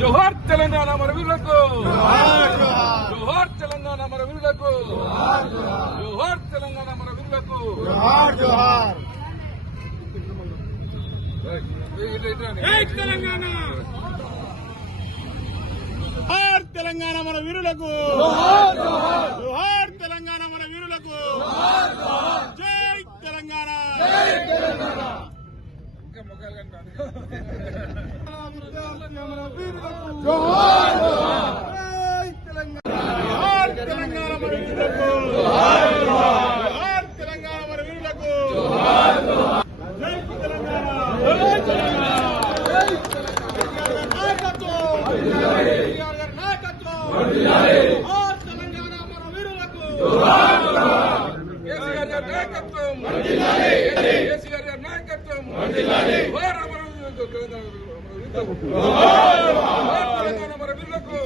జోహార్ తెలంగాణ అమరవీరులకు, జోహార్ తెలంగాణ అమరవీరులకు, జోహార్ తెలంగాణ అమరవీరులకు. తెలంగాణ జోహార్ తెలంగాణ మన వీరులకు, జోహార్ తెలంగాణ మన వీరులకు, జై తెలంగాణ. జోహార్ తెలంగాణ మన వీరులకు, జోహార్ తెలంగాణ మన వీరులకు, జై తెలంగాణ. కేసీఆర్ గారి నాయకత్వం, కేసీఆర్ గారి నాయకత్వం, జోహార్ అమరవీరులకు, తెలంగాణ అమరవీరులకు.